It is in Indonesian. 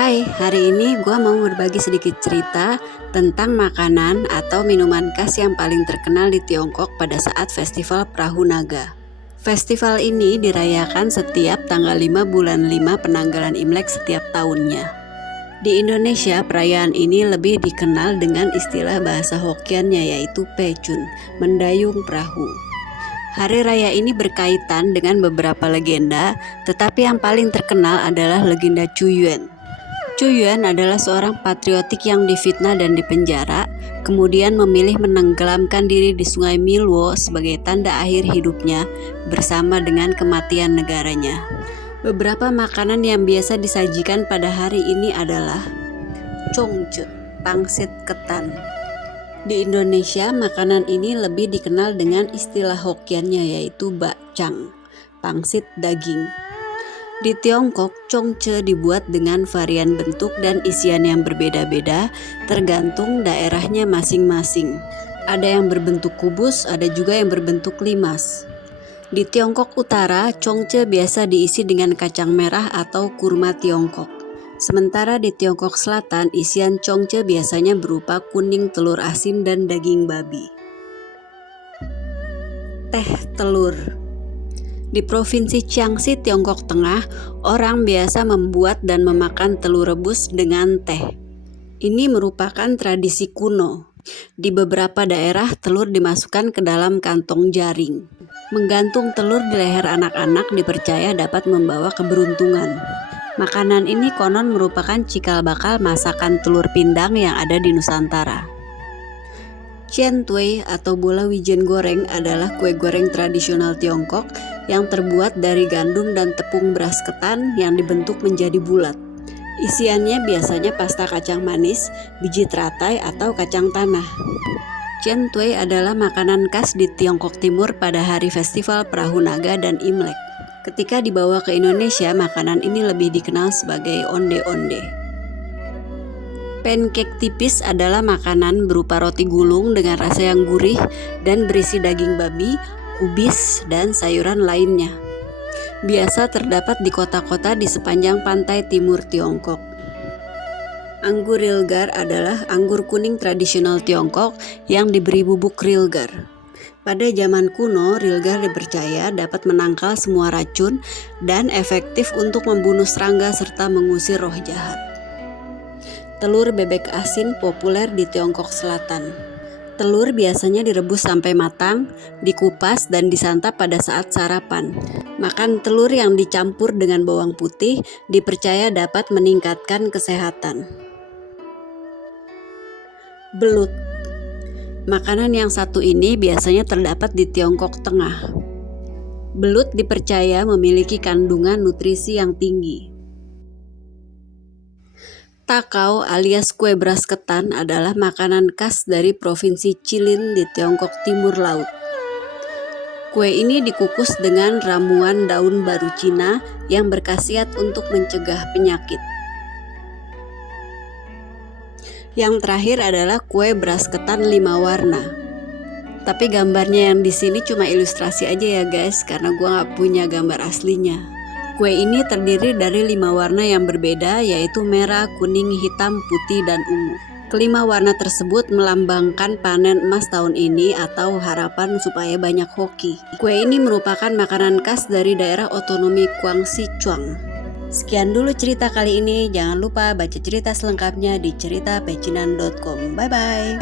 Hai, hari ini gue mau berbagi sedikit cerita tentang makanan atau minuman khas yang paling terkenal di Tiongkok pada saat Festival Perahu Naga. Festival ini dirayakan setiap tanggal 5 bulan 5 penanggalan Imlek setiap tahunnya. Di Indonesia, perayaan ini lebih dikenal dengan istilah bahasa Hokkiannya yaitu Pechun, mendayung perahu. Hari raya ini berkaitan dengan beberapa legenda, tetapi yang paling terkenal adalah legenda Chuyuan. Chuyuan adalah seorang patriotik yang difitnah dan dipenjara, kemudian memilih menenggelamkan diri di Sungai Milwo sebagai tanda akhir hidupnya bersama dengan kematian negaranya. Beberapa makanan yang biasa disajikan pada hari ini adalah congce, pangsit ketan. Di Indonesia, makanan ini lebih dikenal dengan istilah Hokkiannya yaitu bakcang, pangsit daging. Di Tiongkok, congce dibuat dengan varian bentuk dan isian yang berbeda-beda tergantung daerahnya masing-masing. Ada yang berbentuk kubus, ada juga yang berbentuk limas. Di Tiongkok Utara, congce biasa diisi dengan kacang merah atau kurma Tiongkok. Sementara di Tiongkok Selatan, isian congce biasanya berupa kuning telur asin dan daging babi. Teh telur. Di Provinsi Jiangxi, Tiongkok Tengah, orang biasa membuat dan memakan telur rebus dengan teh. Ini merupakan tradisi kuno. Di beberapa daerah, telur dimasukkan ke dalam kantong jaring. Menggantung telur di leher anak-anak dipercaya dapat membawa keberuntungan. Makanan ini konon merupakan cikal bakal masakan telur pindang yang ada di Nusantara. Chien Tui atau bola wijen goreng adalah kue goreng tradisional Tiongkok yang terbuat dari gandum dan tepung beras ketan yang dibentuk menjadi bulat. Isiannya biasanya pasta kacang manis, biji teratai atau kacang tanah. Chien Tui adalah makanan khas di Tiongkok Timur pada hari Festival Perahu Naga dan Imlek. Ketika dibawa ke Indonesia, makanan ini lebih dikenal sebagai onde-onde. Pancake tipis adalah makanan berupa roti gulung dengan rasa yang gurih dan berisi daging babi, kubis, dan sayuran lainnya. Biasa terdapat di kota-kota di sepanjang pantai timur Tiongkok. Anggur rilgar adalah anggur kuning tradisional Tiongkok yang diberi bubuk rilgar. Pada zaman kuno, rilgar dipercaya dapat menangkal semua racun dan efektif untuk membunuh serangga serta mengusir roh jahat. Telur bebek asin populer di Tiongkok Selatan. Telur biasanya direbus sampai matang, dikupas dan disantap pada saat sarapan. Makan telur yang dicampur dengan bawang putih dipercaya dapat meningkatkan kesehatan. Belut. Makanan yang satu ini biasanya terdapat di Tiongkok Tengah. Belut dipercaya memiliki kandungan nutrisi yang tinggi. Takau alias kue beras ketan adalah makanan khas dari Provinsi Jilin di Tiongkok Timur Laut. Kue ini dikukus dengan ramuan daun baru Cina yang berkhasiat untuk mencegah penyakit. Yang terakhir adalah kue beras ketan 5 warna. Tapi gambarnya yang di sini cuma ilustrasi aja ya guys, karena gue nggak punya gambar aslinya. Kue ini terdiri dari 5 warna yang berbeda yaitu merah, kuning, hitam, putih, dan ungu. Kelima warna tersebut melambangkan panen emas tahun ini atau harapan supaya banyak hoki. Kue ini merupakan makanan khas dari daerah otonomi Guangxi Zhuang. Sekian dulu cerita kali ini, jangan lupa baca cerita selengkapnya di ceritapecinan.com. Bye bye.